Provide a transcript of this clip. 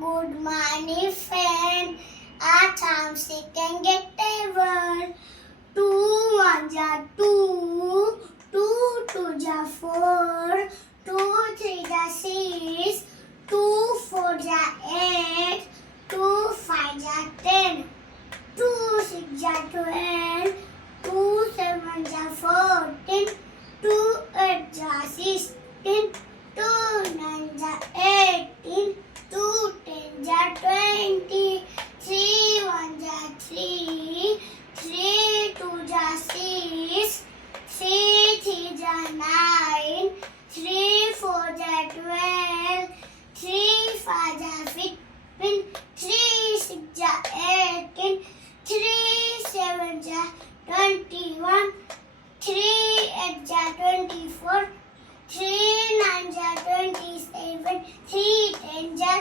Good morning, friend. आज हम सीखेंगे टेबल. 2 1 जा 2, 2 2 जा 4, 2 3 जा 6, 2 4 जा 8, 2 5 जा 10, 2 6 जा 12, 2 7 जा 14, 2 8 जा 16, 2 9 जा 18, 2 10 जा 20, 3 1 जा 3, 3 2 जा 6, 3 3 जा 9, 3 4 जा 12, 3 5 जा 15, 3 6 जा 18, 3 7 जा 21, 3 8 जा 24, 3 9 जा 27, 3 10 जा